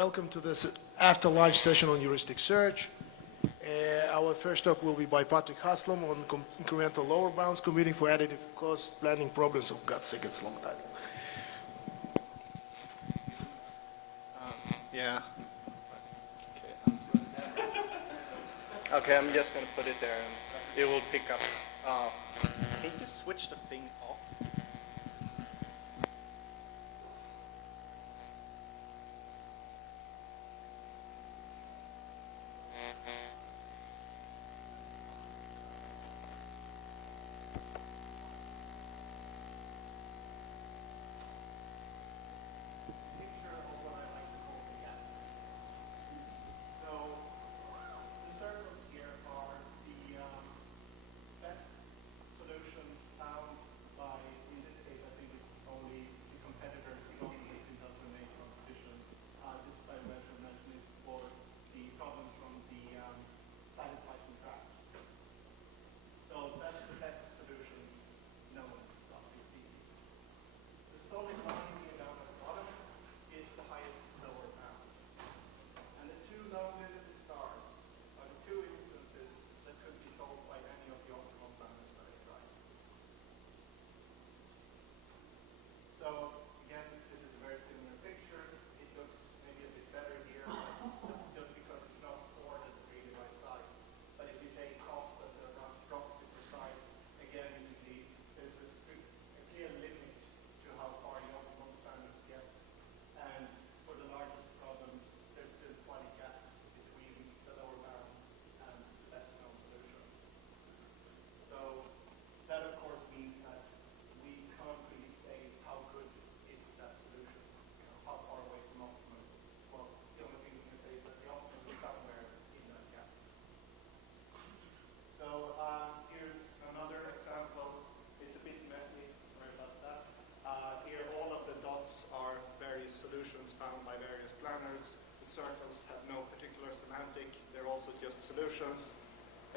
Welcome to this after-lunch session on heuristic search. Our first talk will be by Patrick Haslam on incremental lower bounds computing for additive cost planning problems of gut seconds long title. Yeah. Okay, I'm just going to put it there and it will pick up. Can you just switch the thing off?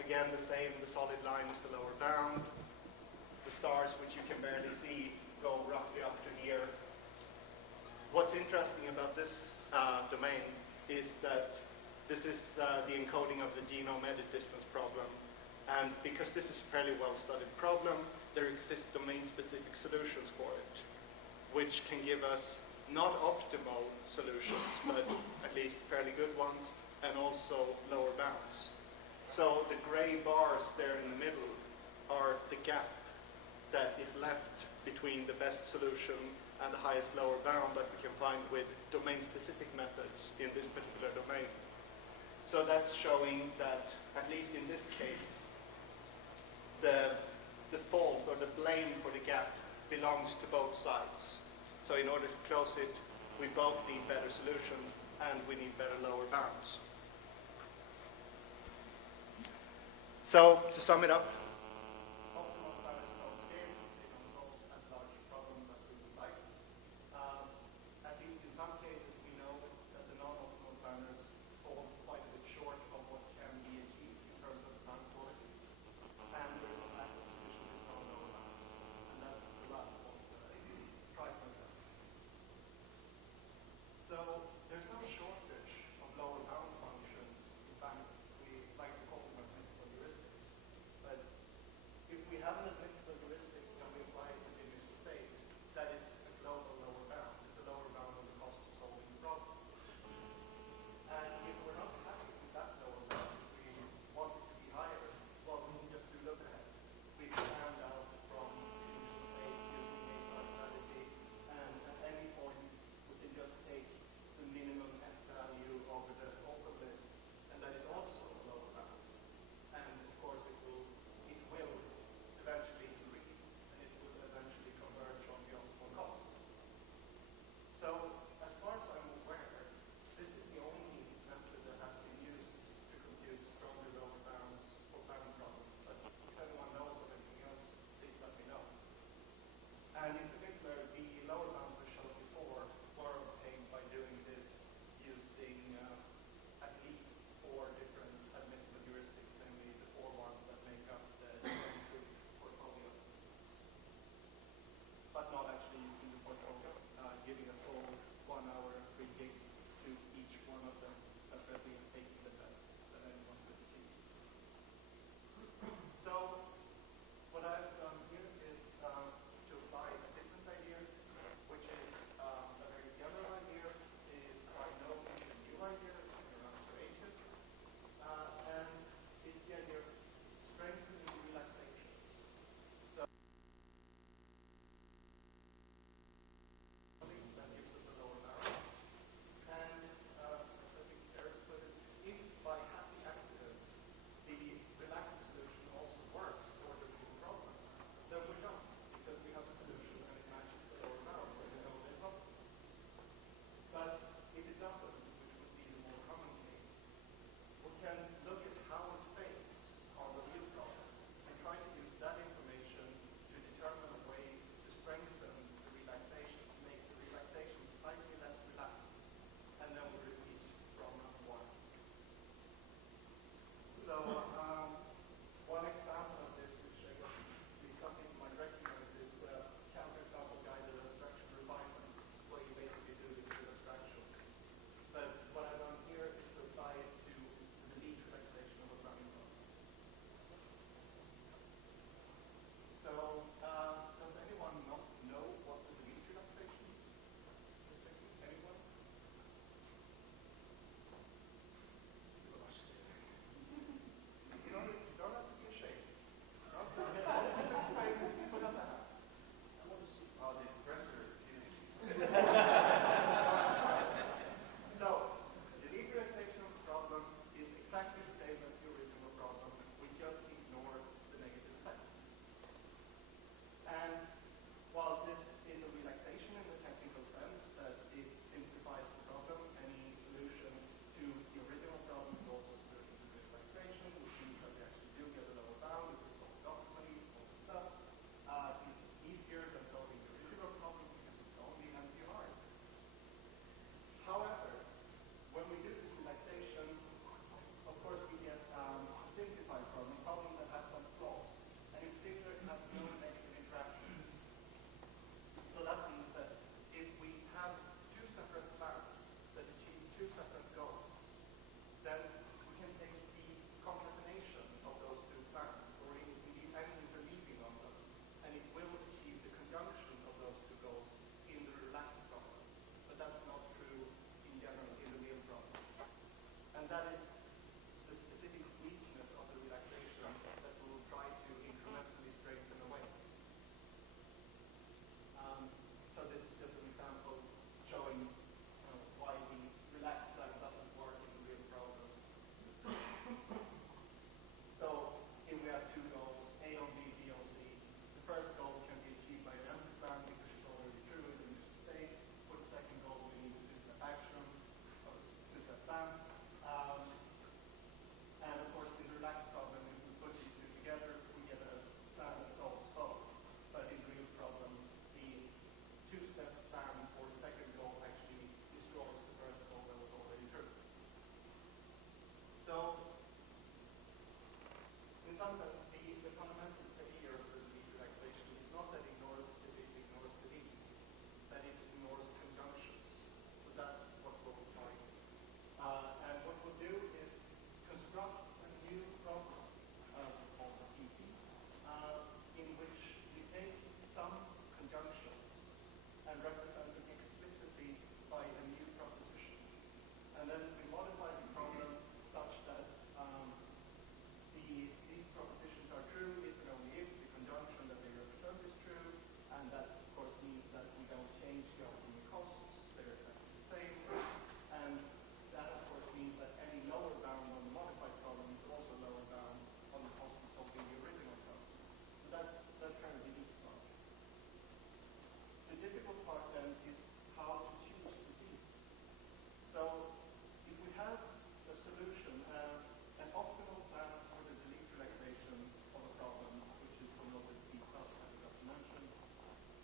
Again, the same, the solid line is the lower bound. The stars, which you can barely see, go roughly up to here. What's interesting about this domain is that this is the encoding of the genome edit distance problem. And because this is a fairly well-studied problem, there exist domain-specific solutions for it, which can give us not optimal solutions, but at least fairly good ones, and also lower bounds. So the gray bars there in the middle are the gap that is left between the best solution and the highest lower bound that we can find with domain-specific methods in this particular domain. So that's showing that, at least in this case, the fault or the blame for the gap belongs to both sides. So in order to close it, we both need better solutions and we need better lower bounds. So, to sum it up, optimal planets don't scale, they don't solve as large problems as we would like. At least in some cases, we know that the non-optimal planners fall quite a bit short of what can be achieved in terms of plan quality. And there is a lack of sufficient lower bounds. And that's the last point that I try to address. So, there's no shortage of lower bound functions. In fact, we like to call them principal heuristics. But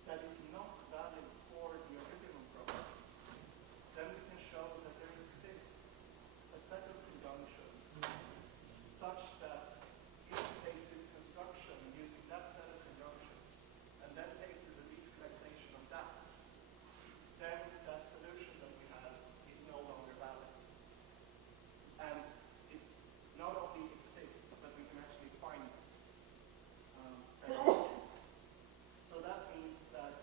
that is not valid for the original problem, then we can show that there exists a set of conjunctions such that if you take this construction using that set of conjunctions and then take the reflexation of that, then that solution that we have is no longer valid. And it not only exists, but we can actually find it. So that means that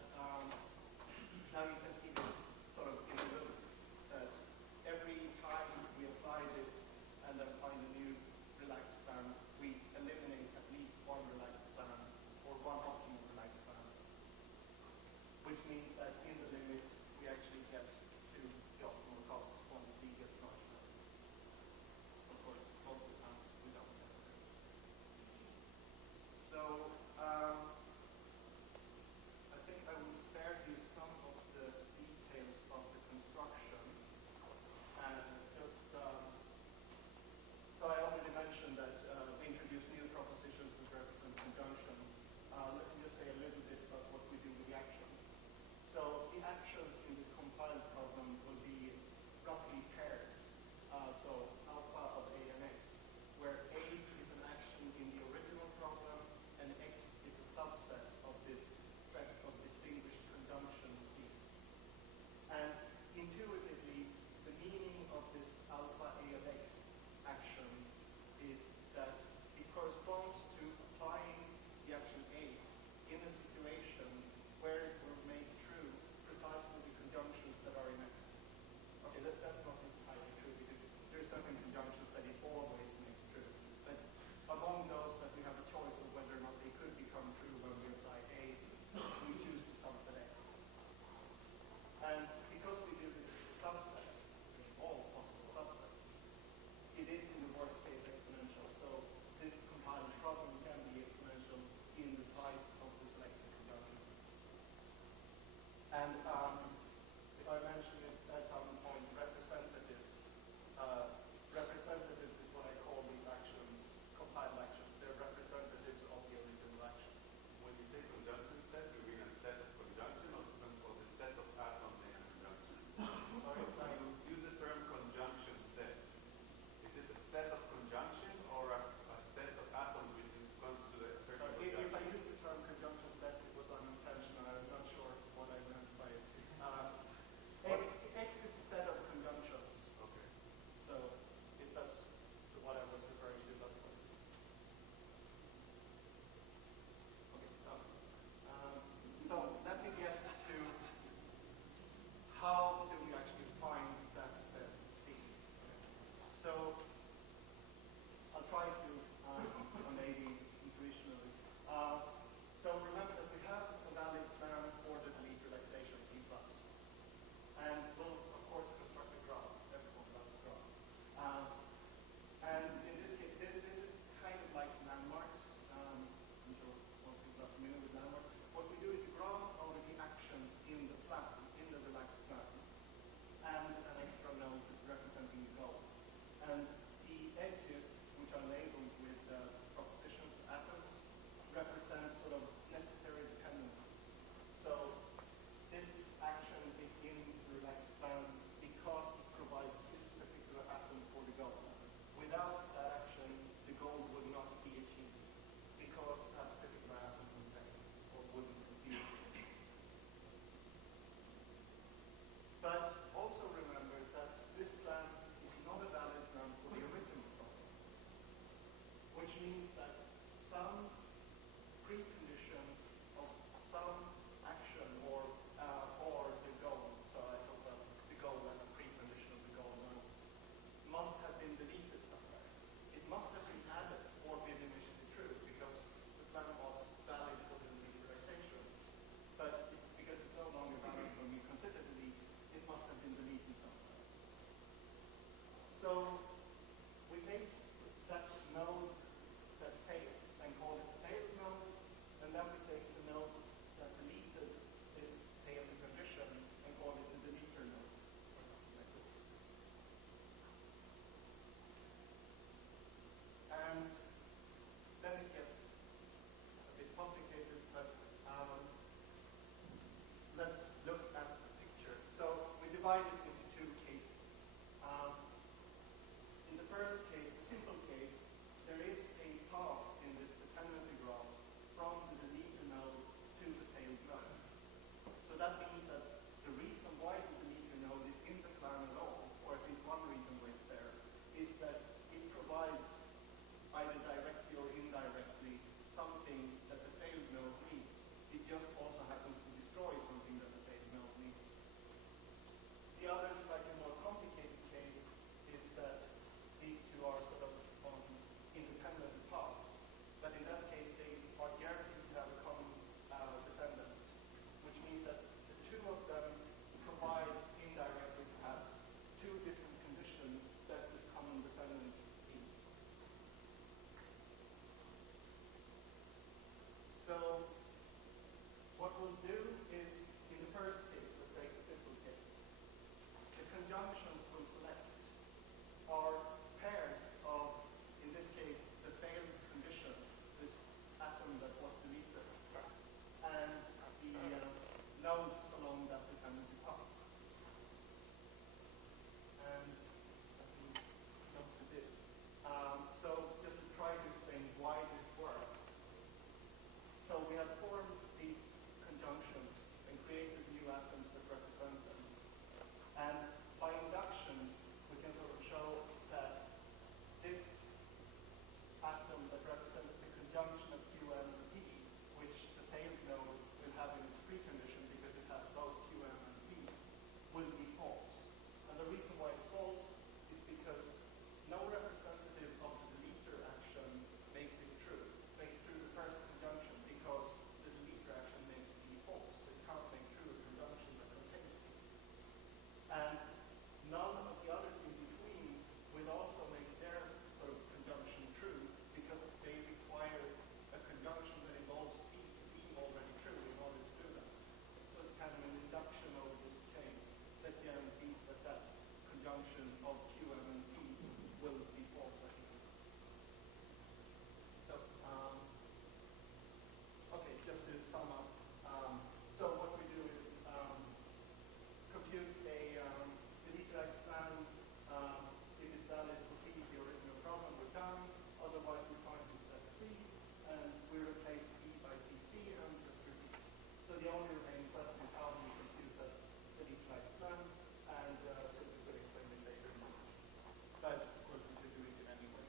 only remaining question is how do you compute that initialized plan, and Susie could explain it later in the session. But of course we should do it in any way.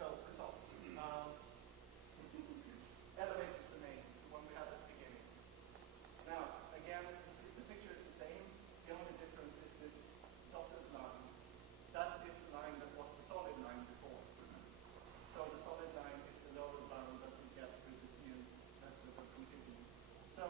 So results. Elevators the name, the one we had at the beginning. Now, again, the picture is the same. The only difference is this dotted line. That is the line that was the solid line before. So the solid line is the lower bound that we get with this new method of computing. So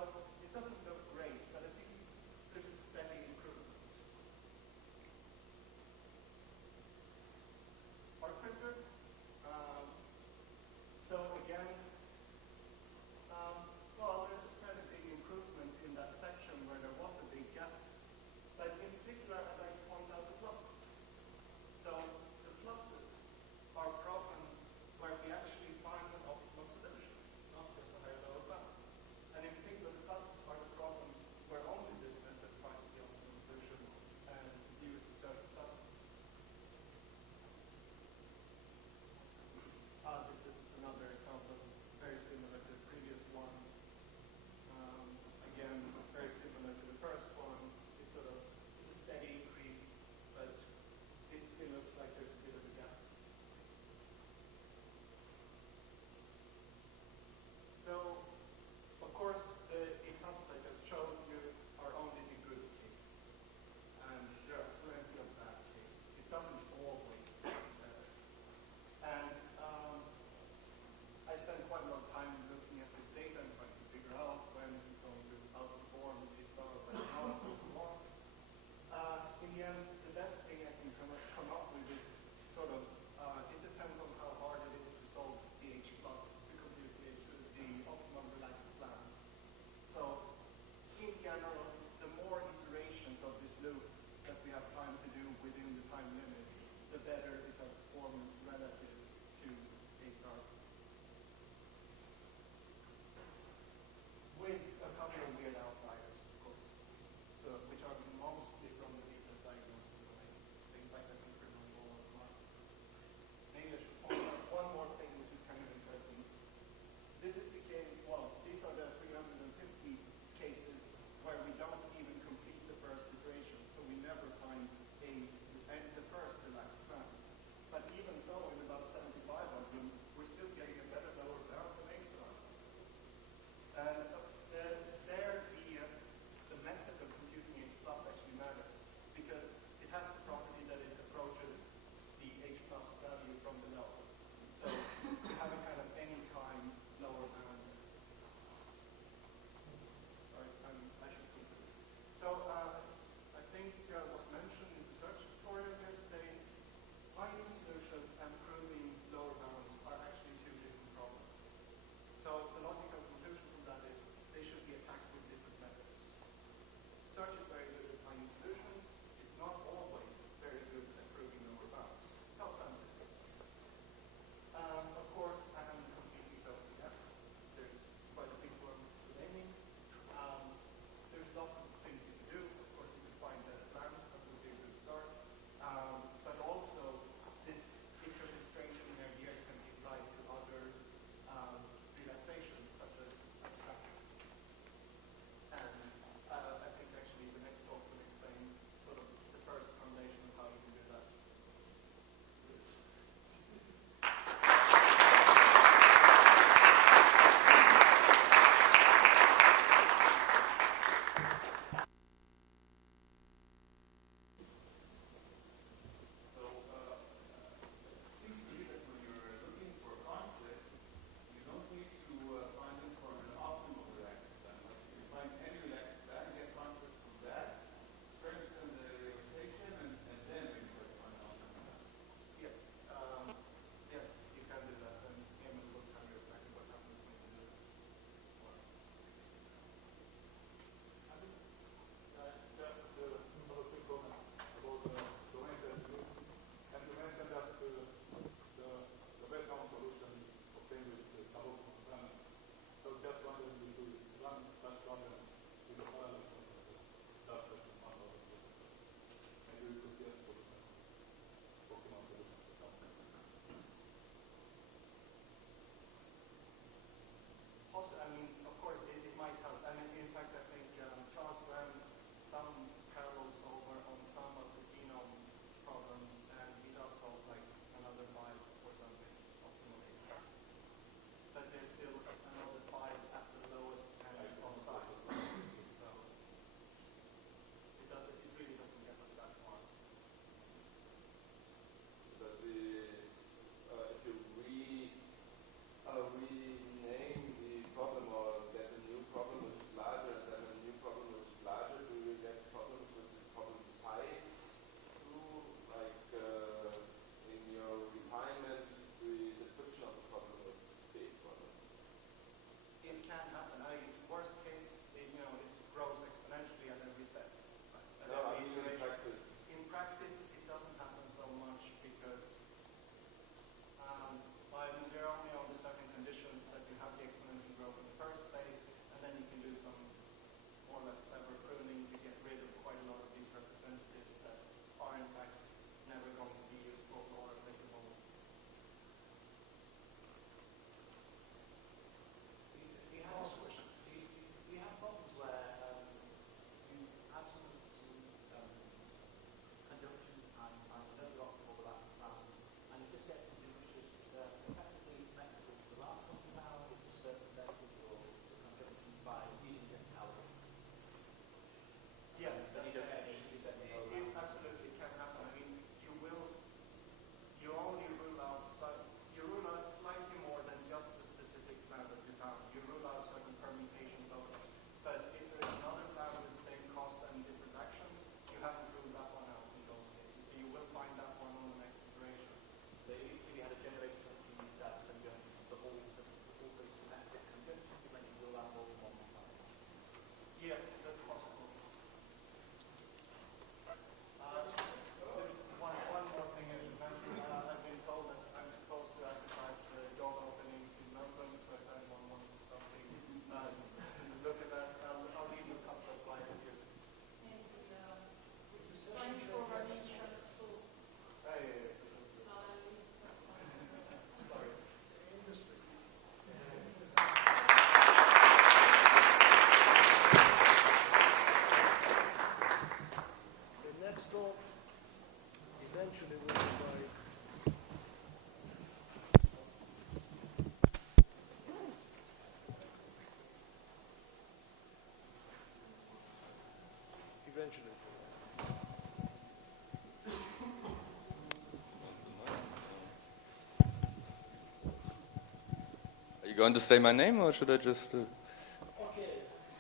going to say my name, or should I just... Okay,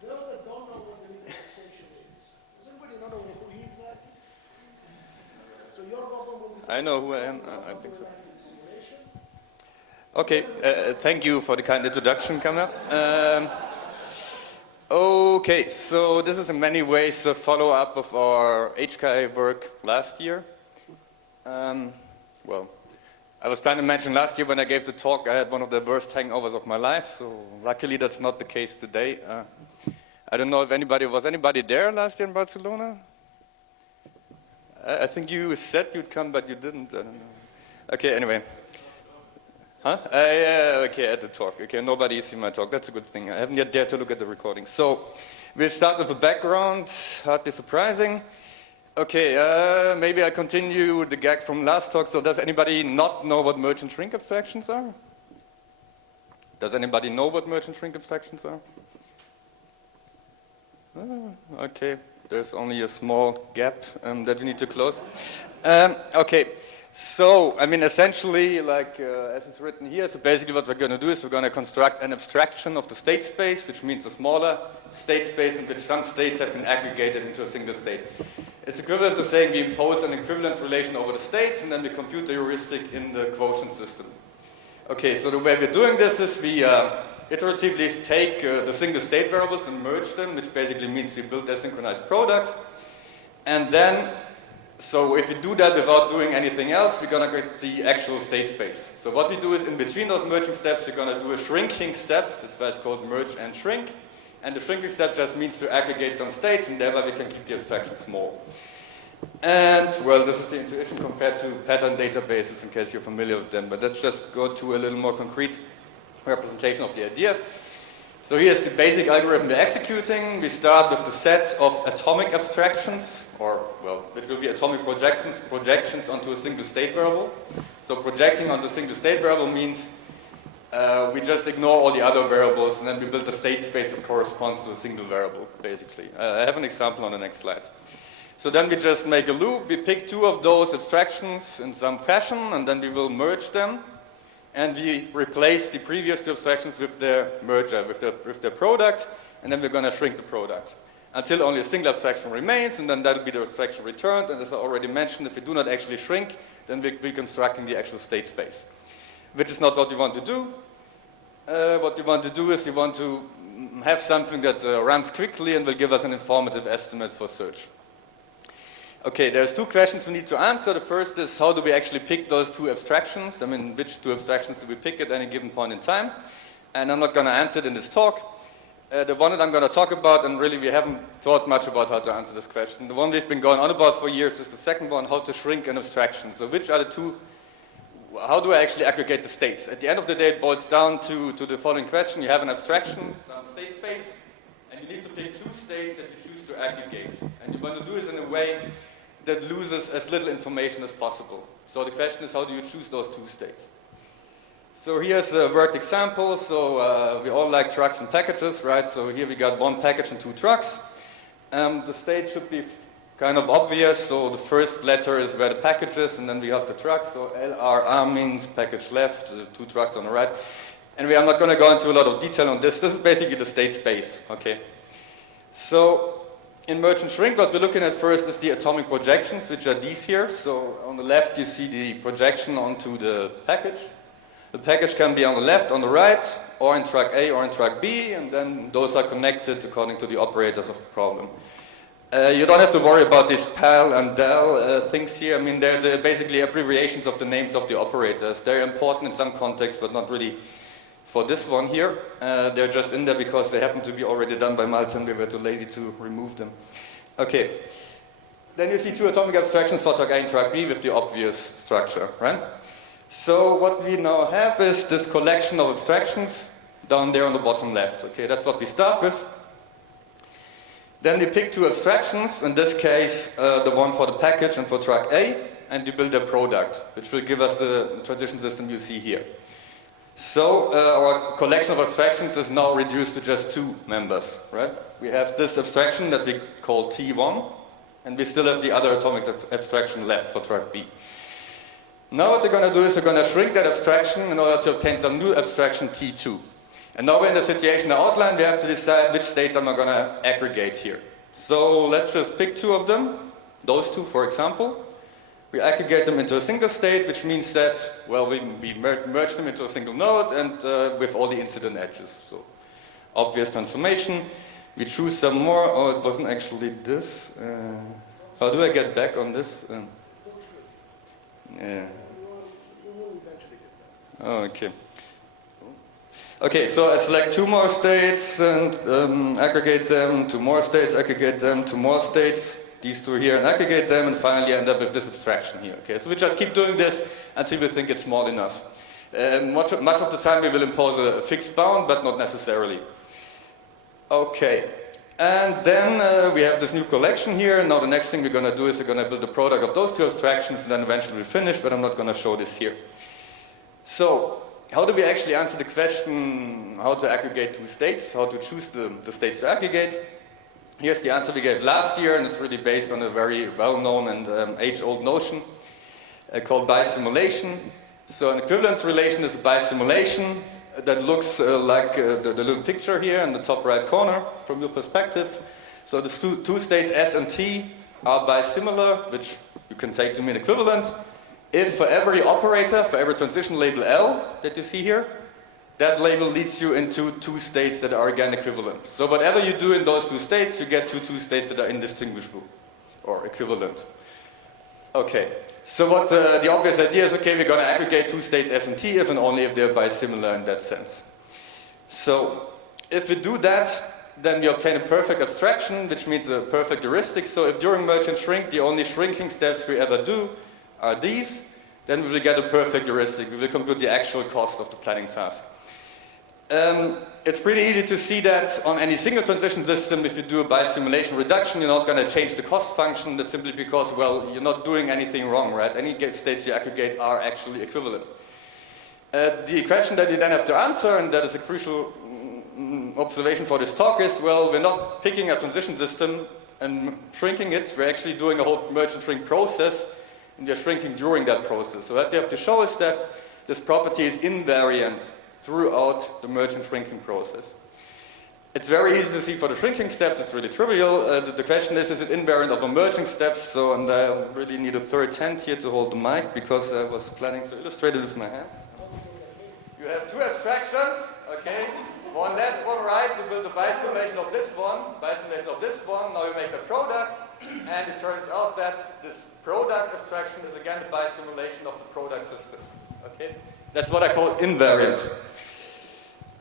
those that don't know what the indexation is, does anybody know who he is? So your government will be... I know who I am. I think so. organizing the simulation. Okay, thank you for the kind introduction, Kammer. Okay, so this is in many ways a follow-up of our HKI work last year. Well, I was planning to mention last year when I gave the talk, I had one of the worst hangovers of my life, so luckily that's not the case today. I don't know if was anybody there last year in Barcelona? I think you said you'd come, but you didn't. I don't know. Okay, anyway. Huh? Yeah, okay, at the talk. Okay, nobody seen my talk. That's a good thing. I haven't yet dared to look at the recording. So, we'll start with the background. Hardly surprising. Okay, maybe I continue the gag from last talk. So, does anybody not know what merge and shrink abstractions are? Does anybody know what merge and shrink abstractions are? Okay, there's only a small gap that you need to close. Okay. So, I mean, essentially, like as it's written here, so basically what we're going to do is we're going to construct an abstraction of the state space, which means a smaller state space in which some states have been aggregated into a single state. It's equivalent to saying we impose an equivalence relation over the states and then we compute the heuristic in the quotient system. Okay, so the way we're doing this is we iteratively take the single state variables and merge them, which basically means we build a synchronized product. And then, so if we do that without doing anything else, we're going to get the actual state space. So what we do is in between those merging steps, we're going to do a shrinking step. That's why it's called merge and shrink. And the shrinking step just means to aggregate some states, and thereby we can keep the abstraction small. And, well, this is the intuition compared to pattern databases, in case you're familiar with them. But let's just go to a little more concrete representation of the idea. So here's the basic algorithm we're executing. We start with the set of atomic abstractions, or, well, which will be atomic projections onto a single state variable. So projecting onto a single state variable means we just ignore all the other variables, and then we build a state space that corresponds to a single variable, basically. I have an example on the next slide. So then we just make a loop. We pick two of those abstractions in some fashion, and then we will merge them. And we replace the previous two abstractions with their merger, with their product, and then we're going to shrink the product until only a single abstraction remains, and then that'll be the abstraction returned. And as I already mentioned, if we do not actually shrink, then we're reconstructing the actual state space, which is not what we want to do. What we want to do is we want to have something that runs quickly and will give us an informative estimate for search. Okay, there's two questions we need to answer. The first is, how do we actually pick those two abstractions? I mean, which two abstractions do we pick at any given point in time? And I'm not going to answer it in this talk. The one that I'm going to talk about, and really we haven't thought much about how to answer this question. The one we've been going on about for years is the second one, how to shrink an abstraction. So which are the two, how do I actually aggregate the states? At the end of the day, it boils down to the following question. You have an abstraction, some state space, and you need to pick two states that you choose to aggregate. And you want to do this in a way that loses as little information as possible. So the question is, how do you choose those two states? So here's a worked example. So we all like trucks and packages, right? So here we got one package and two trucks. The state should be kind of obvious. So the first letter is where the package is, and then we have the truck. So LRR means package left, two trucks on the right. And I'm not going to go into a lot of detail on this. This is basically the state space, okay? So in merge and shrink, what we're looking at first is the atomic projections, which are these here. So on the left, you see the projection onto the package. The package can be on the left, on the right, or in track A or in track B, and then those are connected according to the operators of the problem. You don't have to worry about these PAL and DEL things here. I mean, they're basically abbreviations of the names of the operators. They're important in some contexts, but not really for this one here. They're just in there because they happen to be already done by Malta and we were too lazy to remove them. Okay. Then you see two atomic abstractions for track A and track B with the obvious structure, right? So what we now have is this collection of abstractions down there on the bottom left. Okay, that's what we start with. Then we pick two abstractions, in this case the one for the package and for track A, and we build a product, which will give us the transition system you see here. So our collection of abstractions is now reduced to just two members, right? We have this abstraction that we call T1, and we still have the other atomic abstraction left for track B. Now what we're going to do is we're going to shrink that abstraction in order to obtain some new abstraction T2. And now we're in the situation I outlined, we have to decide which states am I going to aggregate here. So let's just pick two of them, those two for example. We aggregate them into a single state, which means that, well, we merge them into a single node and with all the incident edges. So obvious transformation. We choose some more. Oh, it wasn't actually this. How do I get back on this? Yeah. Oh, okay. Okay, so I select two more states and aggregate them, two more states, aggregate them, two more states, these two here, and aggregate them, and finally end up with this abstraction here. Okay, so we just keep doing this until we think it's small enough. Much of the time we will impose a fixed bound, but not necessarily. Okay, and then we have this new collection here. Now the next thing we're going to do is we're going to build the product of those two abstractions, and then eventually we'll finish, but I'm not going to show this here. So, how do we actually answer the question how to aggregate two states, how to choose the states to aggregate? Here's the answer we gave last year, and it's really based on a very well-known and age-old notion called bisimulation. So an equivalence relation is a bisimulation that looks like the little picture here in the top right corner from your perspective. So the two states S and T are bisimilar, which you can take to mean equivalent. If for every operator, for every transition label L that you see here, that label leads you into two states that are again equivalent. So whatever you do in those two states, you get two states that are indistinguishable or equivalent. Okay, so what the obvious idea is, okay, we're going to aggregate two states S and T if and only if they're bisimilar in that sense. So if we do that, then we obtain a perfect abstraction, which means a perfect heuristic. So if during merge and shrink, the only shrinking steps we ever do are these, then we will get a perfect heuristic. We will compute the actual cost of the planning task. It's pretty easy to see that on any single transition system, if you do a bisimulation reduction, you're not going to change the cost function. That's simply because, well, you're not doing anything wrong, right? Any states you aggregate are actually equivalent. The question that you then have to answer, and that is a crucial observation for this talk, is, well, we're not picking a transition system and shrinking it. We're actually doing a whole merge and shrink process, and we're shrinking during that process. So what you have to show is that this property is invariant throughout the merge and shrinking process. It's very easy to see for the shrinking steps, it's really trivial. The question is it invariant of merging steps? So, and I really need a third hand here to hold the mic because I was planning to illustrate it with my hands. You have two abstractions, okay? One left, one right. You build a bisimulation of this one, bisimulation of this one. Now you make a product, and it turns out that this product abstraction is again the bisimulation of the product system. Okay? That's what I call invariance.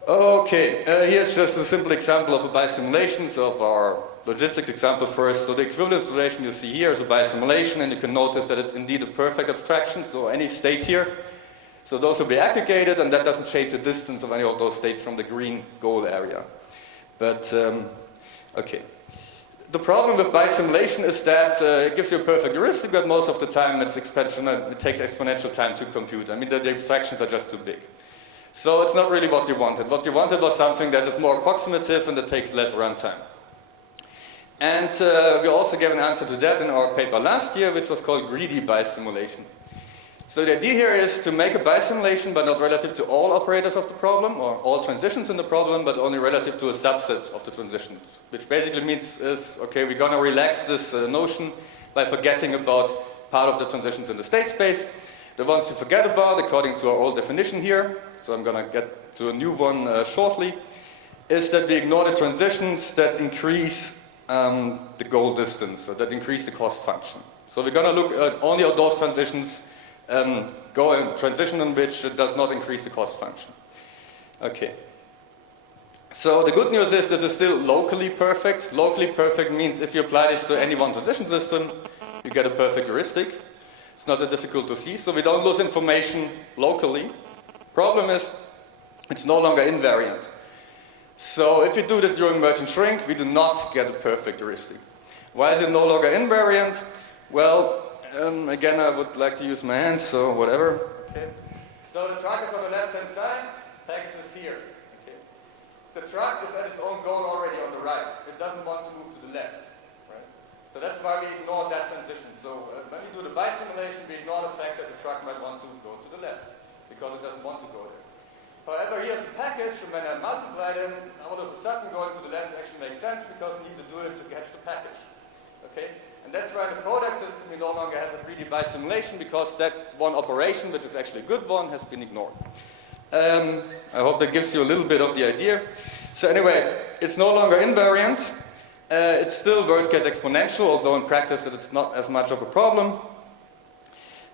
Okay, here's just a simple example of a bisimulation. So of our logistics example first. So the equivalence relation you see here is a bisimulation, and you can notice that it's indeed a perfect abstraction. So any state here. So those will be aggregated, and that doesn't change the distance of any of those states from the green goal area. But, okay. The problem with bisimulation is that it gives you a perfect heuristic, but most of the time it takes exponential time to compute. I mean, the abstractions are just too big. So it's not really what you wanted. What you wanted was something that is more approximative and that takes less runtime. And we also gave an answer to that in our paper last year, which was called greedy bisimulation. So the idea here is to make a bisimulation, but not relative to all operators of the problem, or all transitions in the problem, but only relative to a subset of the transitions. Which basically means is, okay, we're going to relax this notion by forgetting about part of the transitions in the state space. The ones we forget about, according to our old definition here, so I'm going to get to a new one shortly, is that we ignore the transitions that increase the goal distance, so that increase the cost function. So we're going to look at only at those transitions go in transition in which it does not increase the cost function. Okay. So the good news is this is still locally perfect. Locally perfect means if you apply this to any one transition system, you get a perfect heuristic. It's not that difficult to see, so we don't lose information locally. Problem is, it's no longer invariant. So if you do this during merge and shrink, we do not get a perfect heuristic. Why is it no longer invariant? Well, again, I would like to use my hands, so whatever. Okay. So the truck is on the left-hand side, package is here. Okay. The truck is at its own goal already on the right. It doesn't want to move to the left. Right? So that's why we ignore that transition. So when we do the bisimulation, we ignore the fact that the truck might want to go to the left, because it doesn't want to go there. However, here's a package, and when I multiply them, all of a sudden going to the left actually makes sense because you need to do it to catch the package. Okay? And that's why in the product system we no longer have a 3D bisimulation because that one operation, which is actually a good one, has been ignored. I hope that gives you a little bit of the idea. So anyway, it's no longer invariant. It's still worst case exponential, although in practice that it's not as much of a problem.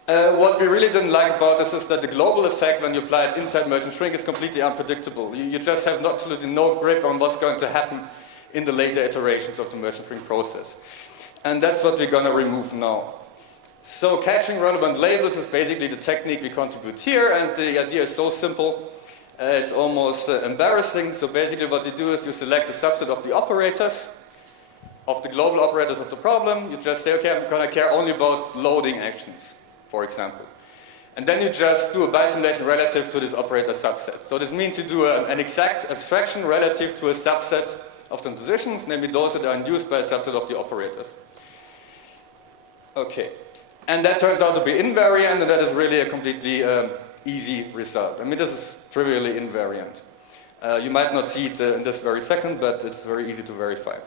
What we really didn't like about this is that the global effect when you apply it inside merge and shrink is completely unpredictable. You just have absolutely no grip on what's going to happen in the later iterations of the merge and shrink process. And that's what we're going to remove now. So catching relevant labels is basically the technique we contribute here, and the idea is so simple, it's almost embarrassing. So basically what you do is you select a subset of the operators, of the global operators of the problem. You just say, okay, I'm going to care only about loading actions, for example. And then you just do a bisimulation relative to this operator subset. So this means you do an exact abstraction relative to a subset of transitions, namely those that are induced by a subset of the operators. Okay. And that turns out to be invariant, and that is really a completely easy result. I mean, this is trivially invariant. You might not see it in this very second, but it's very easy to verify.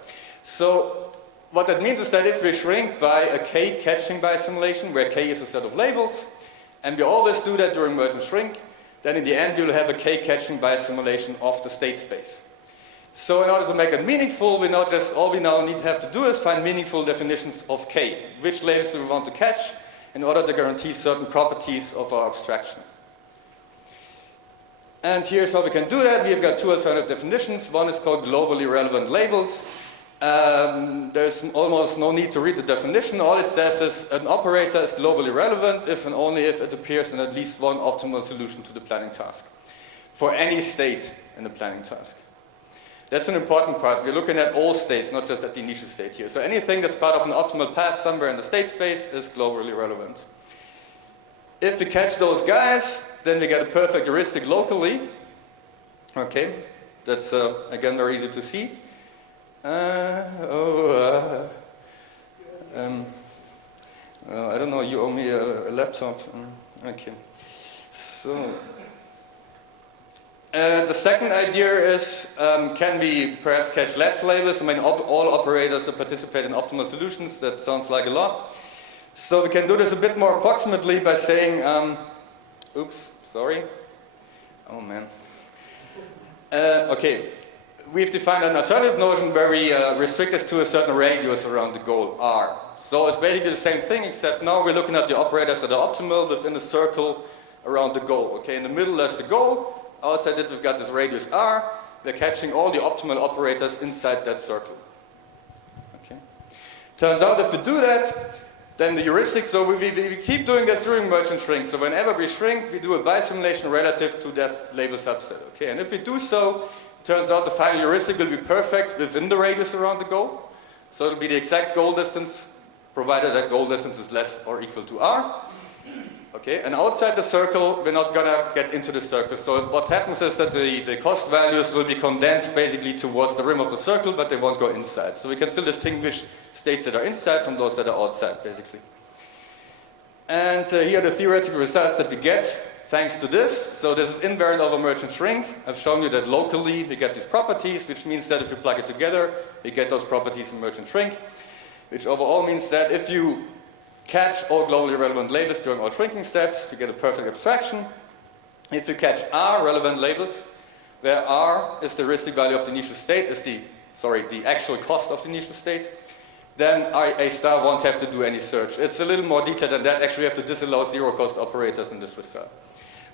So what that means is that if we shrink by a k catching bisimulation, where k is a set of labels, and we always do that during merge and shrink, then in the end you'll have a k catching bisimulation of the state space. So in order to make it meaningful, all we now need to have to do is find meaningful definitions of k. Which labels do we want to catch in order to guarantee certain properties of our abstraction? And here's how we can do that. We've got two alternative definitions. One is called globally relevant labels. There's almost no need to read the definition. All it says is an operator is globally relevant if and only if it appears in at least one optimal solution to the planning task for any state in the planning task. That's an important part. We're looking at all states, not just at the initial state here. So anything that's part of an optimal path somewhere in the state space is globally relevant. If we catch those guys, then we get a perfect heuristic locally. Okay, that's again very easy to see. I don't know, you owe me a laptop. Okay, so the second idea is, can we perhaps catch less labels? I mean, all operators that participate in optimal solutions, that sounds like a lot. So we can do this a bit more approximately by saying, oops, sorry. Oh man. Okay, we've defined an alternative notion where we restrict this to a certain radius around the goal, R. So it's basically the same thing, except now we're looking at the operators that are optimal within a circle around the goal. Okay, in the middle there's the goal. Outside it, we've got this radius R. We're catching all the optimal operators inside that circle. Okay. Turns out if we do that, then the heuristic, so we keep doing this during merge and shrink. So whenever we shrink, we do a bisimulation relative to that label subset. Okay, and if we do so, it turns out the final heuristic will be perfect within the radius around the goal. So it'll be the exact goal distance, provided that goal distance is less or equal to R. Okay, and outside the circle, we're not going to get into the circle. So what happens is that the cost values will be condensed basically towards the rim of the circle, but they won't go inside. So we can still distinguish states that are inside from those that are outside, basically. And here are the theoretical results that we get thanks to this. So this is invariant over merge and shrink. I've shown you that locally we get these properties, which means that if you plug it together, we get those properties in merge and shrink, which overall means that if you catch all globally relevant labels during all shrinking steps, you get a perfect abstraction. If you catch R relevant labels, where R is the heuristic value of the initial state, is the actual cost of the initial state, then A star won't have to do any search. It's a little more detailed than that. Actually, we have to disallow zero cost operators in this result.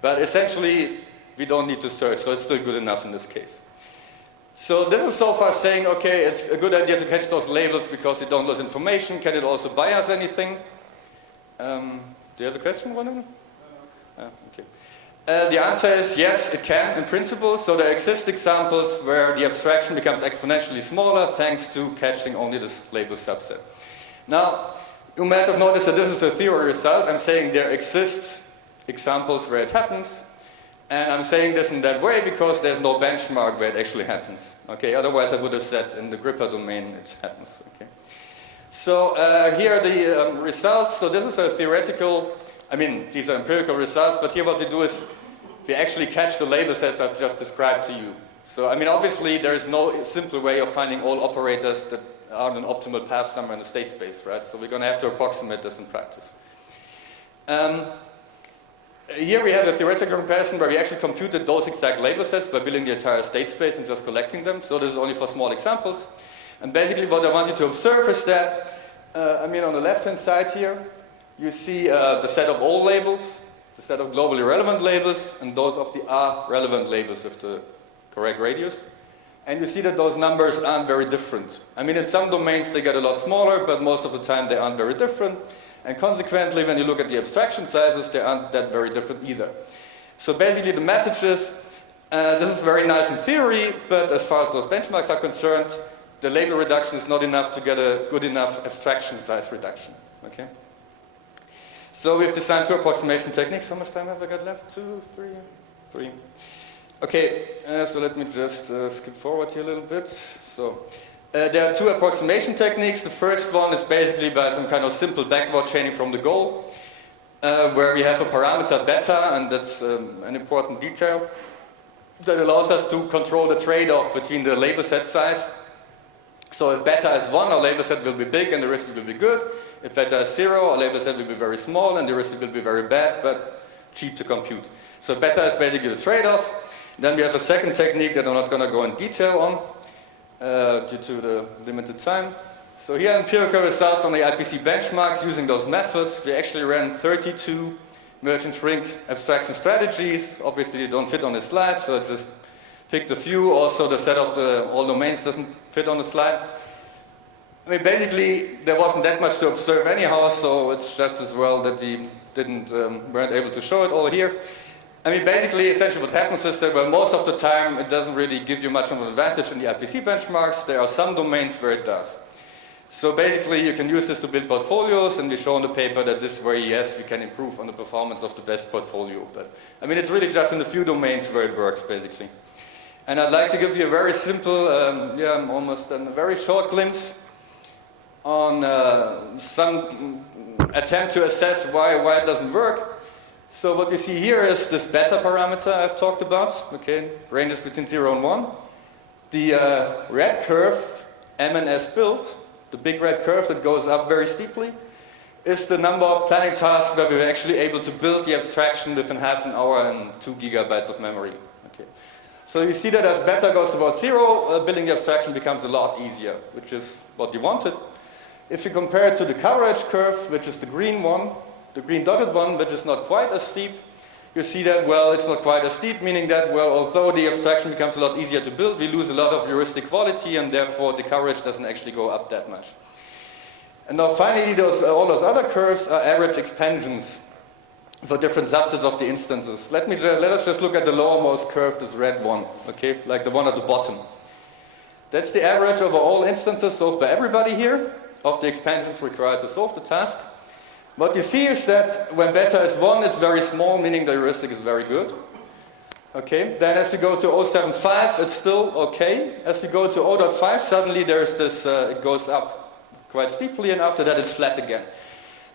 But essentially, we don't need to search, so it's still good enough in this case. So this is so far saying, okay, it's a good idea to catch those labels because you don't lose information. Can it also bias anything? Do you have a question, Ronald? Okay. The answer is yes, it can in principle. So there exist examples where the abstraction becomes exponentially smaller thanks to catching only this label subset. Now, you might have noticed that this is a theory result. I'm saying there exists examples where it happens. And I'm saying this in that way because there's no benchmark where it actually happens. Okay, otherwise I would have said in the gripper domain it happens. Okay. So here are the results. So this is a theoretical, these are empirical results, but here what we do is we actually catch the label sets I've just described to you. So, I mean, obviously, there's no simple way of finding all operators that are on an optimal path somewhere in the state space, right? So we're going to have to approximate this in practice. Here we have a theoretical comparison where we actually computed those exact label sets by building the entire state space and just collecting them. So this is only for small examples. And basically what I want you to observe is that, I mean, on the left-hand side here, you see the set of all labels, the set of globally relevant labels, and those of the R-relevant labels with the correct radius. And you see that those numbers aren't very different. I mean, in some domains they get a lot smaller, but most of the time they aren't very different. And consequently, when you look at the abstraction sizes, they aren't that very different either. So basically the message is, this is very nice in theory, but as far as those benchmarks are concerned, the label reduction is not enough to get a good enough abstraction size reduction. Okay? So we've designed two approximation techniques. How much time have I got left? 2, 3, 3. Okay, so let me just skip forward here a little bit. So there are two approximation techniques. The first one is basically by some kind of simple backward chaining from the goal, where we have a parameter beta, and that's an important detail that allows us to control the trade-off between the label set size. So if beta is 1, our label set will be big and the heuristic will be good. If beta is 0, our label set will be very small and the heuristic will be very bad, but cheap to compute. So beta is basically the trade-off. Then we have a second technique that I'm not going to go in detail on due to the limited time. So here are empirical results on the IPC benchmarks using those methods. We actually ran 32 merge and shrink abstraction strategies. Obviously they don't fit on the slide, so I just picked a few. Also the set of the all domains doesn't fit on the slide. I mean, basically there wasn't that much to observe anyhow, so it's just as well that we weren't able to show it all here. I mean, basically, essentially what happens is that, well, most of the time it doesn't really give you much of an advantage in the IPC benchmarks. There are some domains where it does. So basically, you can use this to build portfolios, and we show in the paper that this way, yes, we can improve on the performance of the best portfolio. But, I mean, it's really just in a few domains where it works, basically. And I'd like to give you a very simple, I'm almost done, a very short glimpse on some attempt to assess why it doesn't work. So what you see here is this beta parameter I've talked about, okay, ranges between 0 and 1. The red curve, M and S build, the big red curve that goes up very steeply, is the number of planning tasks where we were actually able to build the abstraction within half an hour and 2 gigabytes of memory. Okay. So you see that as beta goes to about 0, building the abstraction becomes a lot easier, which is what you wanted. If you compare it to the coverage curve, which is the green one, the green dotted one, which is not quite as steep, you see that, well, it's not quite as steep, meaning that, well, although the abstraction becomes a lot easier to build, we lose a lot of heuristic quality, and therefore the coverage doesn't actually go up that much. And now finally, all those other curves are average expansions for different subsets of the instances. Let us just look at the lowermost curve, this red one, okay, like the one at the bottom. That's the average over all instances solved by everybody here of the expansions required to solve the task. What you see is that when beta is 1, it's very small, meaning the heuristic is very good. Okay, then as we go to 0.75, it's still okay. As we go to 0.5, suddenly there's this, it goes up quite steeply, and after that it's flat again.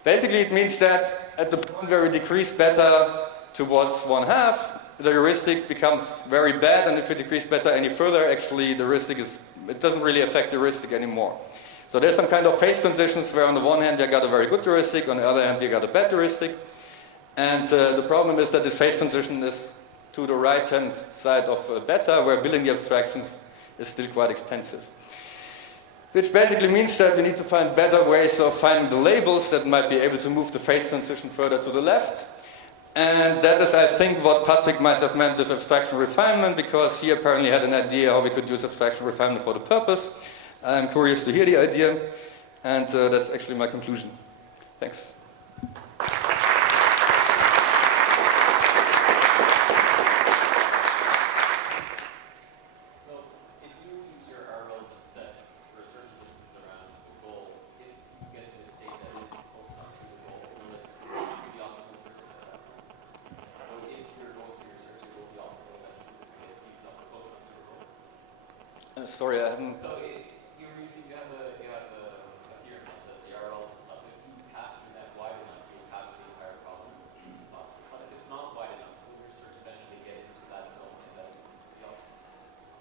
Basically it means that at the point where we decrease beta towards 1/2, the heuristic becomes very bad, and if we decrease beta any further, actually the heuristic it doesn't really affect the heuristic anymore. So there's some kind of phase transitions where on the one hand you got a very good heuristic, on the other hand you got a bad heuristic. And the problem is that this phase transition is to the right hand side of beta, where building the abstractions is still quite expensive. Which basically means that we need to find better ways of finding the labels that might be able to move the phase transition further to the left. And that is, I think, what Patrick might have meant with abstraction refinement, because he apparently had an idea how we could use abstraction refinement for the purpose. I'm curious to hear the idea, and that's actually my conclusion. Thanks. So, if you use your R-relevant sets for a certain distance around the goal, if you get to a state that is close enough to the goal, will it be the optimal person at that point? Or if you're going through your search, it will be optimal that you get deep enough or close enough to the goal? Sorry, I haven't... So, you have a theorem that says the R-relevant stuff. If you pass through that wide enough, you'll capture the entire problem. But if it's not wide enough, will your search eventually get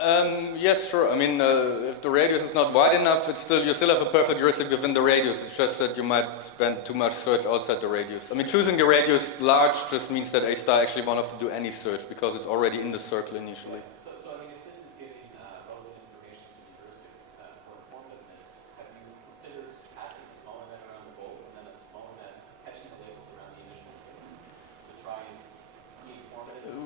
Yes, sure. I mean, if the radius is not wide enough, you still have a perfect heuristic within the radius. It's just that you might spend too much search outside the radius. I mean, choosing the radius large just means that A star actually won't have to do any search because it's already in the circle initially. So I mean, if this is giving relevant information to the heuristic for informativeness, have you considered casting a smaller net around the goal and then a smaller net catching the labels around the initial state to try and be informative?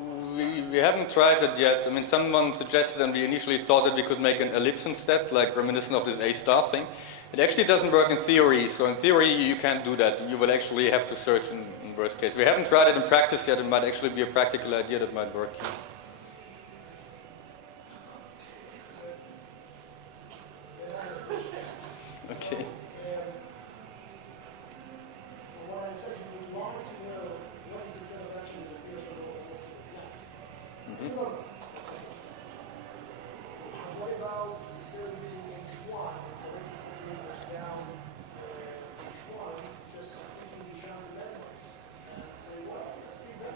We haven't tried it yet. I mean, someone suggested, and we initially thought that we could make an ellipse instead, like reminiscent of this A star thing. It actually doesn't work in theory, so in theory you can't do that. You will actually have to search in worst case. We haven't tried it in practice yet. It might actually be a practical idea that might work. Okay. What about instead of using H1, collecting numbers down H1, just thinking beyond the landmarks and say, well, let's do that.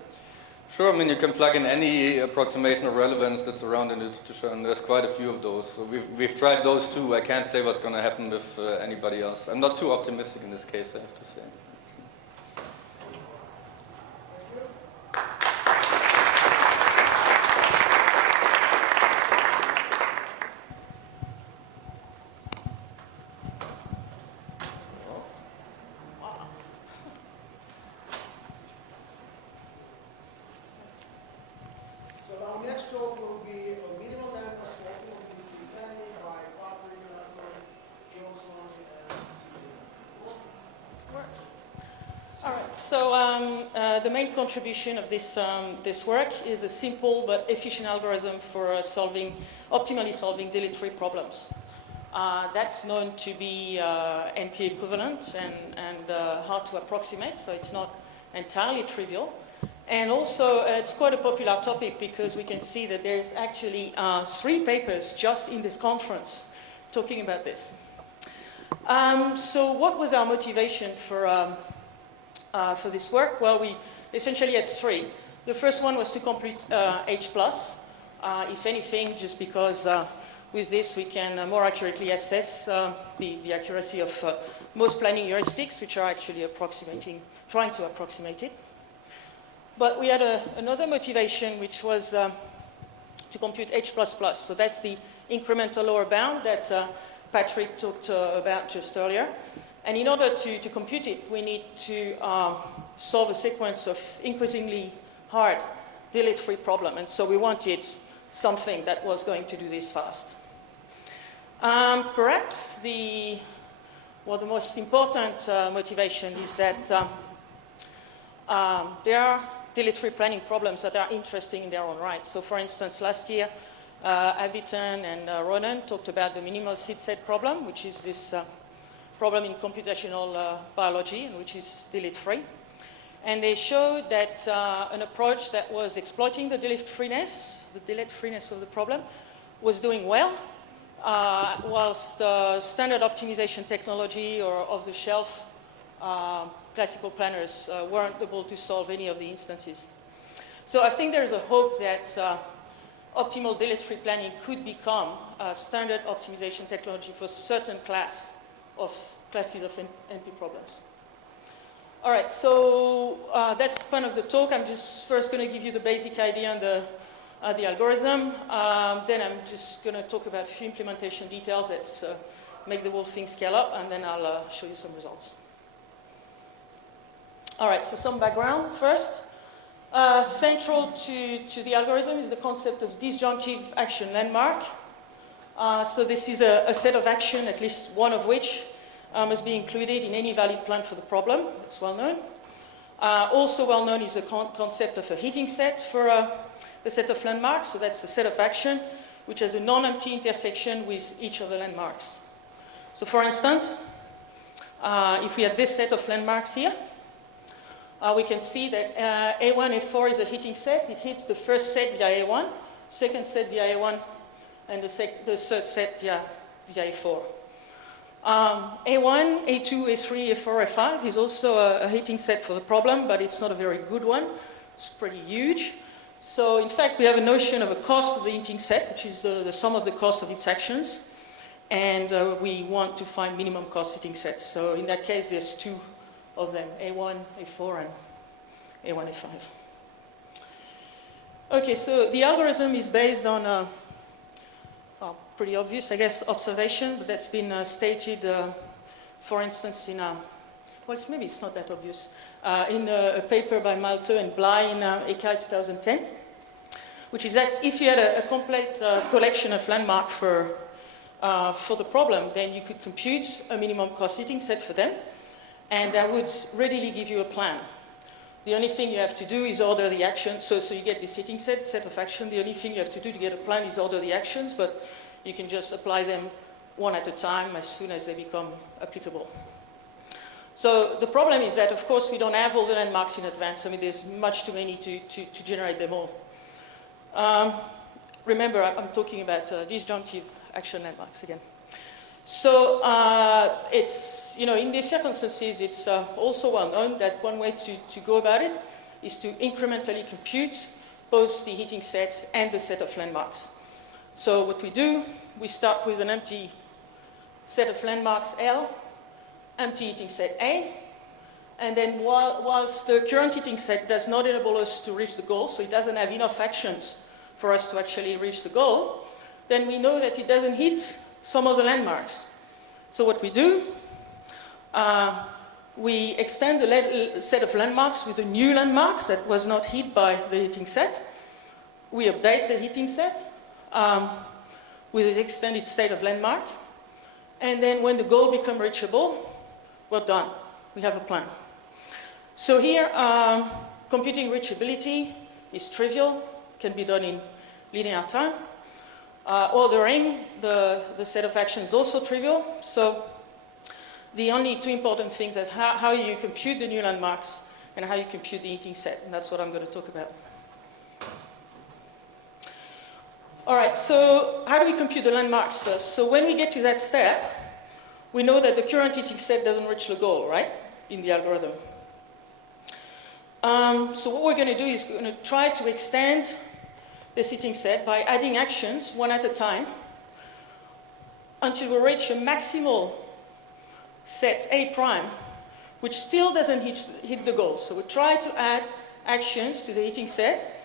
Sure, I mean, you can plug in any approximation of relevance that's around in the literature, and there's quite a few of those. So we've tried those too. I can't say what's going to happen with anybody else. I'm not too optimistic in this case, I have to say. So our next talk will be on minimal landmass swapping of the planning by Patrick, Russell, Johnson, and Stephen. Works. All right. So the main contribution of this this work is a simple but efficient algorithm for optimally solving delete-free problems. That's known to be NP equivalent and hard to approximate, so it's not entirely trivial. And also, it's quite a popular topic because we can see that there's actually 3 papers just in this conference talking about this. So what was our motivation for this work? Well, we essentially had 3. The first one was to compute H+, if anything, just because with this we can more accurately assess the accuracy of most planning heuristics, which are actually trying to approximate it. But we had another motivation, which was to compute H++. So that's the incremental lower bound that Patrick talked about just earlier. And in order to compute it, we need to solve a sequence of increasingly hard delete-free problems. And so we wanted something that was going to do this fast. Perhaps the most important motivation is that there are delete-free planning problems that are interesting in their own right. So for instance, last year, Avitan and Ronan talked about the minimal seed set problem, which is this problem in computational biology, and which is delete-free. And they showed that an approach that was exploiting the delete-freeness of the problem was doing well, whilst standard optimization technology or off-the-shelf classical planners weren't able to solve any of the instances. So I think there's a hope that optimal delete-free planning could become a standard optimization technology for certain classes of NP problems. All right, so that's kind of the talk. I'm just first going to give you the basic idea on the algorithm. Then I'm just going to talk about a few implementation details that make the whole thing scale up, and then I'll show you some results. All right, so some background first. Central to the algorithm is the concept of disjunctive action landmark. So this is a set of action, at least one of which must be included in any valid plan for the problem. It's well known. Also well known is the concept of a heating set for the set of landmarks. So that's a set of action which has a non-empty intersection with each of the landmarks. So for instance, if we had this set of landmarks here, we can see that A1, A4 is a heating set. It hits the first set via A1, second set via A1, and the third set via A4. A1, A2, A3, A4, A5 is also a heating set for the problem, but it's not a very good one. It's pretty huge. So in fact, we have a notion of a cost of the hinting set, which is the sum of the cost of its actions. And we want to find minimum cost hinting sets. So in that case, there's two of them, A1, A4, and A1, A5. Okay, so the algorithm is based on, well, pretty obvious, I guess, observation, but that's been stated, for instance, in well, maybe it's not that obvious, in a paper by Malte and Bly in ICAPS 2010, which is that if you had a complete collection of landmarks for the problem, then you could compute a minimum cost hinting set for them, and that would readily give you a plan. The only thing you have to do is order the actions. So you get this hinting set of actions. The only thing you have to do to get a plan is order the actions, but you can just apply them one at a time as soon as they become applicable. So the problem is that, of course, we don't have all the landmarks in advance. I mean, there's much too many to generate them all. Remember, I'm talking about disjunctive action landmarks again. So it's, you know, in these circumstances, it's also well known that one way to go about it is to incrementally compute both the hinting set and the set of landmarks. So what we do, we start with an empty set of landmarks L, empty hinting set A, and then whilst the current hinting set does not enable us to reach the goal, so it doesn't have enough actions for us to actually reach the goal, then we know that it doesn't hit some of the landmarks. So what we do, we extend the set of landmarks with a new landmarks that was not hit by the hinting set. We update the hinting set with an extended state of landmark. And then when the goal becomes reachable, we're done. We have a plan. So here, computing reachability is trivial, can be done in linear time. Ordering the set of actions is also trivial. So the only two important things are how you compute the new landmarks and how you compute the hinting set. And that's what I'm going to talk about. All right, so how do we compute the landmarks first? So when we get to that step, we know that the current hinting set doesn't reach the goal, right, in the algorithm. So what we're going to do is we're going to try to extend this hinting set by adding actions one at a time until we reach a maximal set A prime, which still doesn't hit the goal. So we try to add actions to the hinting set.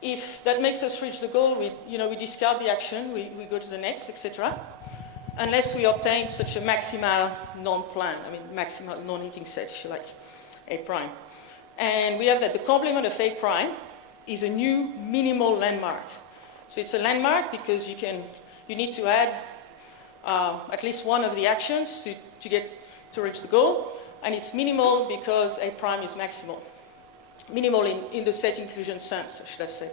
If that makes us reach the goal, we discard the action, we go to the next, etc. Unless we obtain such a maximal non-plan, maximal non-hinting set, if you like, A prime. And we have that the complement of A prime is a new minimal landmark. So it's a landmark because you need to add at least one of the actions to reach the goal, and it's minimal because A prime is maximal. Minimal in the set inclusion sense, should I say.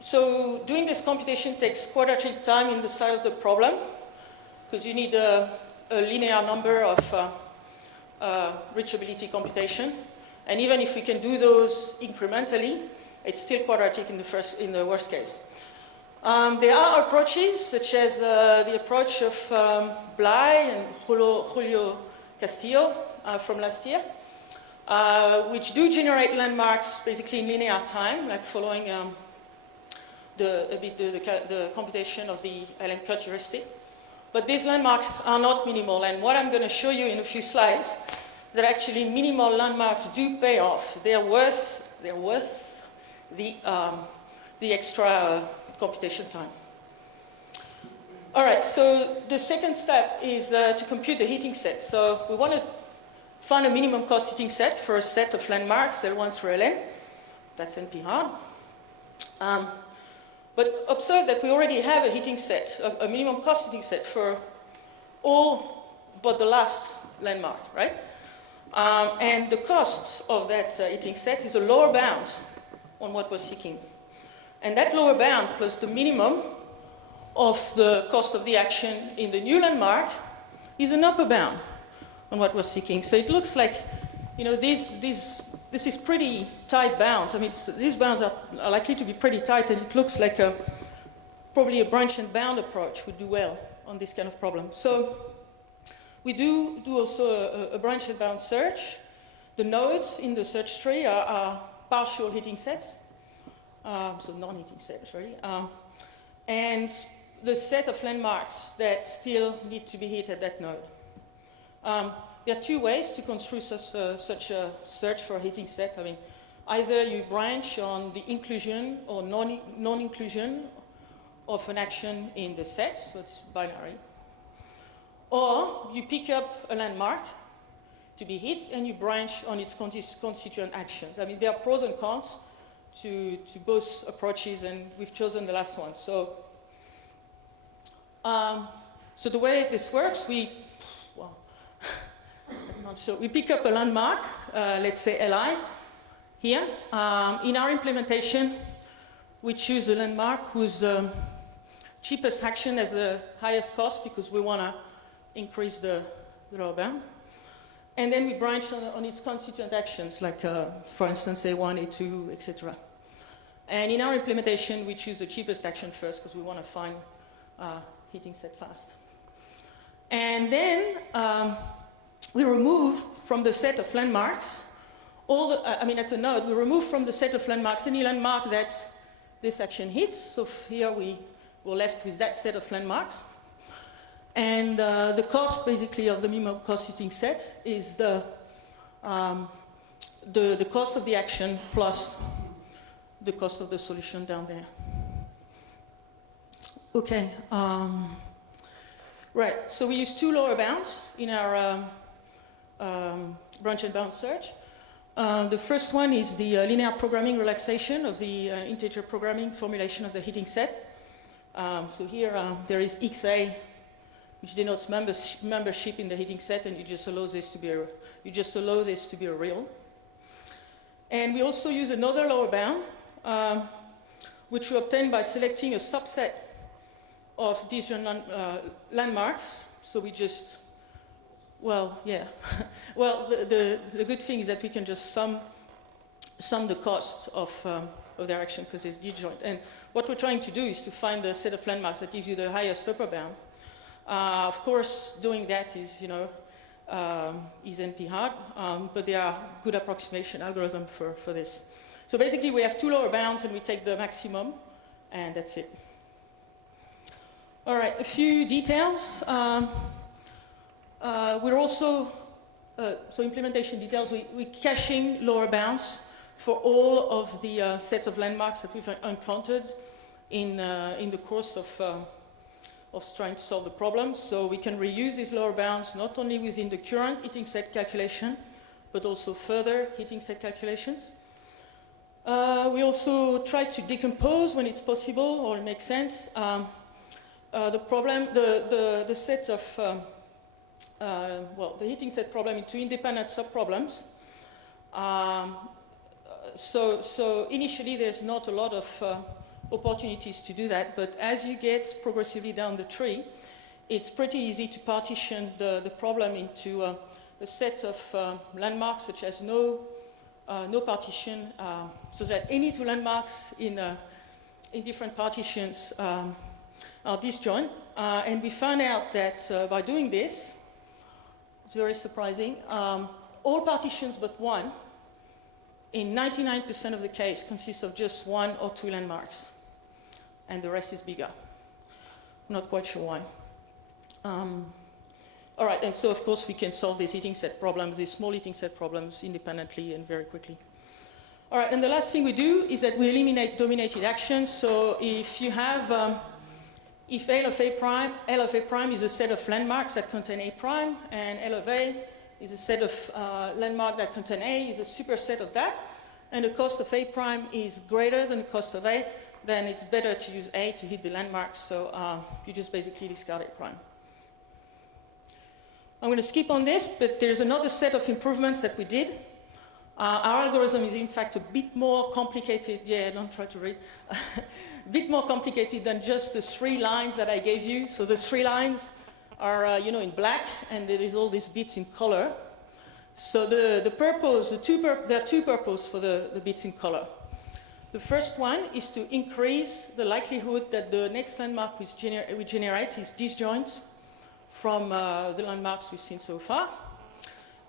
So doing this computation takes quadratic time in the side of the problem, because you need a linear number of reachability computation. And even if we can do those incrementally, it's still quadratic in the worst case. There are approaches, such as the approach of Bly and Julio Castillo from last year, which do generate landmarks basically in linear time, like following the computation of the Allen cut heuristic. But these landmarks are not minimal, and what I'm going to show you in a few slides, that actually minimal landmarks do pay off. They're worth the extra computation time. All right, so the second step is to compute the hinting set. So we want to find a minimum cost hinting set for a set of landmarks, L1 through Ln. That's NP hard. But observe that we already have a hinting set, a minimum cost hinting set for all but the last landmark, right? And the cost of that hinting set is a lower bound on what we're seeking. And that lower bound plus the minimum of the cost of the action in the new landmark is an upper bound on what we're seeking. So it looks like, this is pretty tight bounds. These bounds are likely to be pretty tight, and it looks like probably a branch and bound approach would do well on this kind of problem. So we do also a branch and bound search. The nodes in the search tree are partial heating sets, so non-heating sets, really, and the set of landmarks that still need to be hit at that node. There are two ways to construct such a search for a heating set. I mean, either you branch on the inclusion or non-inclusion of an action in the set, so it's binary, or you pick up a landmark to be hit and you branch on its constituent actions. I mean, there are pros and cons to both approaches, and we've chosen the last one. So the way this works, I'm not sure. We pick up a landmark, let's say Li, here. In our implementation, we choose a landmark whose cheapest action has the highest cost because we want to increase the lower bound. And then we branch on its constituent actions, like, for instance, A1, A2, etc. And in our implementation, we choose the cheapest action first because we want to find heating set fast. And then we remove from the set of landmarks at the node, we remove from the set of landmarks any landmark that this action hits. So here we're left with that set of landmarks. And the cost, basically, of the minimum cost heating set is the cost of the action plus the cost of the solution down there. Okay. Right. So we use two lower bounds in our branch and bound search. The first one is the linear programming relaxation of the integer programming formulation of the heating set. So here there is XA, which denotes membership in the heating set, and you just allow this to be a real. And we also use another lower bound, which we obtain by selecting a subset of disjoint landmarks. So we just, well, the good thing is that we can just sum the cost of their action because it's disjoint. And what we're trying to do is to find the set of landmarks that gives you the highest upper bound. Of course, doing that is, is NP hard, but there are good approximation algorithms for this. So basically, we have two lower bounds, and we take the maximum, and that's it. All right, a few details. We're also, so implementation details, we're caching lower bounds for all of the sets of landmarks that we've encountered in the course of trying to solve the problem. So we can reuse these lower bounds not only within the current heating set calculation, but also further heating set calculations. We also try to decompose when it's possible or it makes sense. The problem, the set of, the heating set problem into independent subproblems. So initially there's not a lot of opportunities to do that, but as you get progressively down the tree, it's pretty easy to partition the problem into a set of landmarks such as no partition, so that any two landmarks in different partitions are disjoint. And we found out that by doing this, it's very surprising, all partitions but one, in 99% of the case, consist of just one or two landmarks, and the rest is bigger. Not quite sure why. All right, and so of course we can solve these heating set problems, these small heating set problems independently and very quickly. All right, and the last thing we do is that we eliminate dominated actions. So if you have, if L of A prime is a set of landmarks that contain A prime, and L of A is a set of landmarks that contain A, is a superset of that, and the cost of A prime is greater than the cost of A, then it's better to use A to hit the landmarks, so you just basically discard A prime. I'm going to skip on this, but there's another set of improvements that we did. Our algorithm is in fact a bit more complicated, don't try to read, a bit more complicated than just the 3 lines that I gave you. So the 3 lines are in black, and there is all these bits in color. So there are two purposes for the bits in color. The first one is to increase the likelihood that the next landmark we generate is disjoint from the landmarks we've seen so far.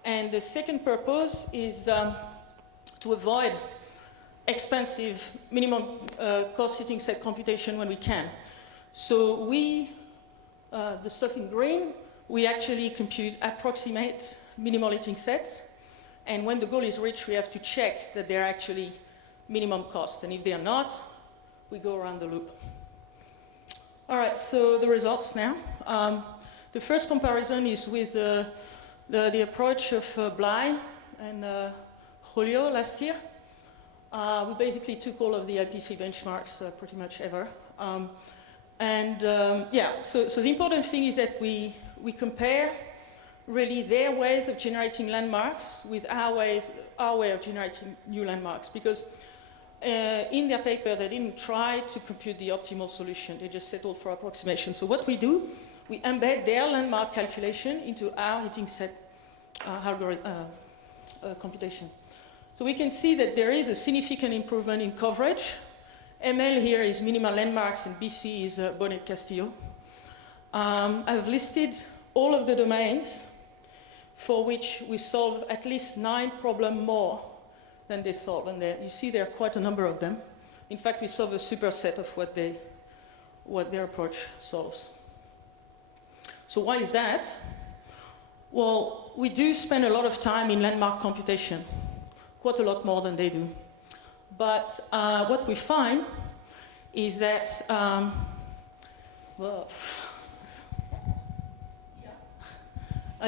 And the second purpose is to avoid expensive minimum cost heating set computation when we can. So we, the stuff in green, we actually compute approximate minimal heating sets. And when the goal is reached, we have to check that they're actually minimum cost. And if they are not, we go around the loop. All right, so the results now. The first comparison is with the approach of Bly and Julio last year. We basically took all of the IPC benchmarks pretty much ever. So the important thing is that we compare really their ways of generating landmarks with our way of generating new landmarks, because in their paper they didn't try to compute the optimal solution, they just settled for approximation. So what we do, we embed their landmark calculation into our heating set computation. So we can see that there is a significant improvement in coverage. ML here is minimal landmarks and BC is Bonnet Castillo. I've listed all of the domains for which we solve at least 9 problems more than they solve. And you see there are quite a number of them. In fact, we solve a superset of what their approach solves. So why is that? Well, we do spend a lot of time in landmark computation, quite a lot more than they do. But what we find is that,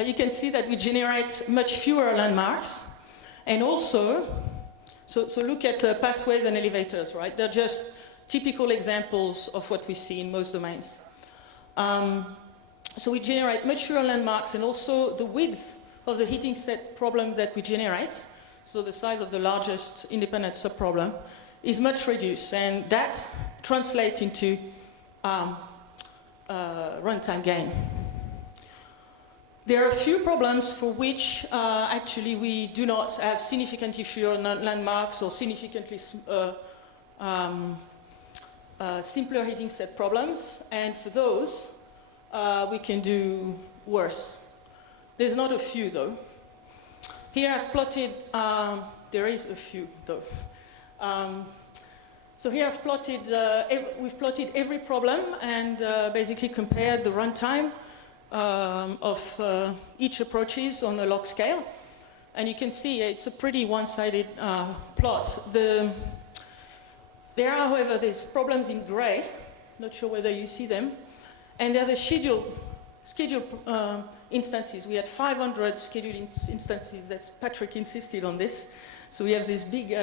you can see that we generate much fewer landmarks. And also, so look at pathways and elevators, right? They're just typical examples of what we see in most domains. So we generate much fewer landmarks, and also the width of the heating set problems that we generate, so the size of the largest independent subproblem, is much reduced, and that translates into runtime gain. There are a few problems for which actually we do not have significantly fewer landmarks or significantly simpler heating set problems, and for those we can do worse. There's not a few though. Here I've plotted, there is a few though. So here I've plotted, we've plotted every problem and basically compared the runtime of each approaches on a log scale. And you can see it's a pretty one-sided plot. There are, however, there's problems in gray, not sure whether you see them, and they're the scheduled instances. We had 500 scheduled instances. That's Patrick insisted on this. So we have this big,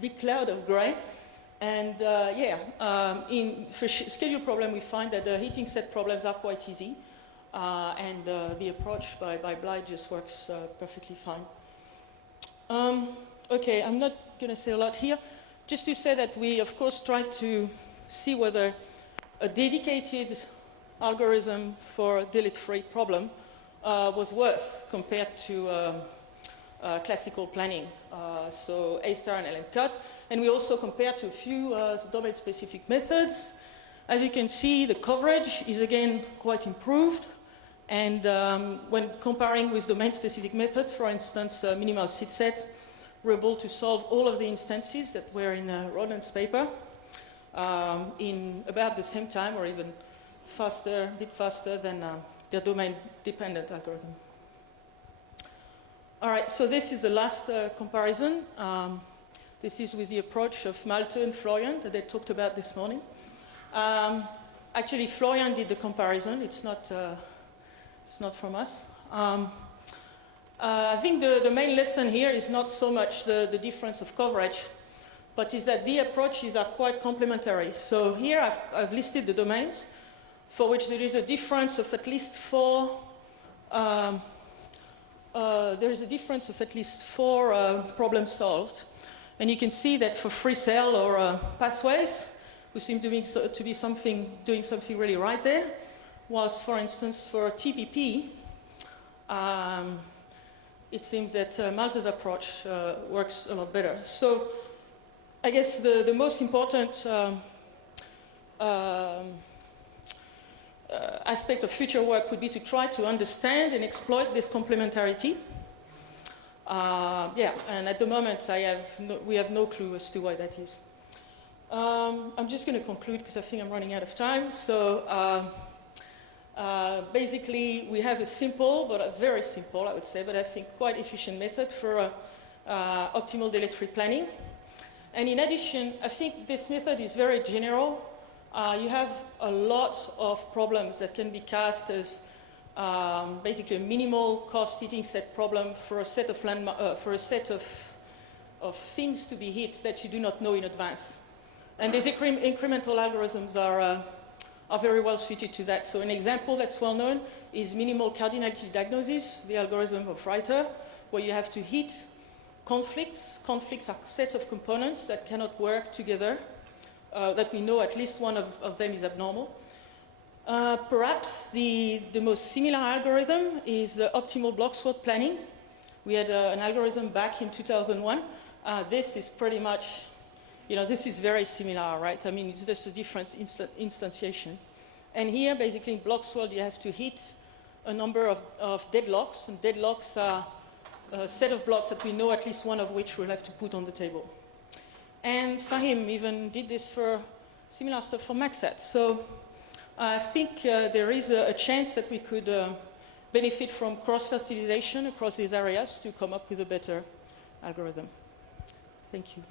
big cloud of gray. And for schedule problem, we find that the heating set problems are quite easy. And the approach by Bly just works perfectly fine. Okay, I'm not going to say a lot here. Just to say that we, of course, tried to see whether a dedicated algorithm for a delete-free problem was worth compared to classical planning, so A-star and LM-cut. And we also compared to a few domain-specific methods. As you can see, the coverage is again quite improved. And when comparing with domain-specific methods, for instance, minimal seed set, we're able to solve all of the instances that were in Rodnan's paper in about the same time, or even faster, a bit faster than their domain-dependent algorithm. All right, so this is the last comparison. This is with the approach of Malte and Florian that they talked about this morning. Actually, Florian did the comparison. It's not from us. I think the main lesson here is not so much the difference of coverage, but is that the approaches are quite complementary. So here I've listed the domains for which there is a difference of at least 4. There is a difference of at least 4 problems solved, and you can see that for free cell or pathways, we seem to be doing something really right there. Whilst, for instance, for TPP, it seems that Malte's approach works a lot better. So I guess the most important aspect of future work would be to try to understand and exploit this complementarity. Yeah, and at the moment we have no clue as to why that is. I'm just going to conclude because I think I'm running out of time. So basically, we have a simple, but a very simple, I would say, but I think quite efficient method for optimal delete-free planning. And in addition, I think this method is very general. You have a lot of problems that can be cast as basically a minimal cost heating set problem for a set of things to be hit that you do not know in advance. And these incremental algorithms are very well suited to that. So an example that's well known is minimal cardinality diagnosis, the algorithm of Reiter, where you have to hit conflicts. Conflicts are sets of components that cannot work together, that we know at least one of them is abnormal. Perhaps the most similar algorithm is optimal block sort planning. We had an algorithm back in 2001. This is pretty much, this is very similar, right? I mean, it's just a different instantiation. And here, basically, in block sort, you have to hit a number of deadlocks, and deadlocks are a set of blocks that we know at least one of which we'll have to put on the table. And Fahim even did this for similar stuff for MaxSat. So I think there is a chance that we could benefit from cross-fertilization across these areas to come up with a better algorithm. Thank you.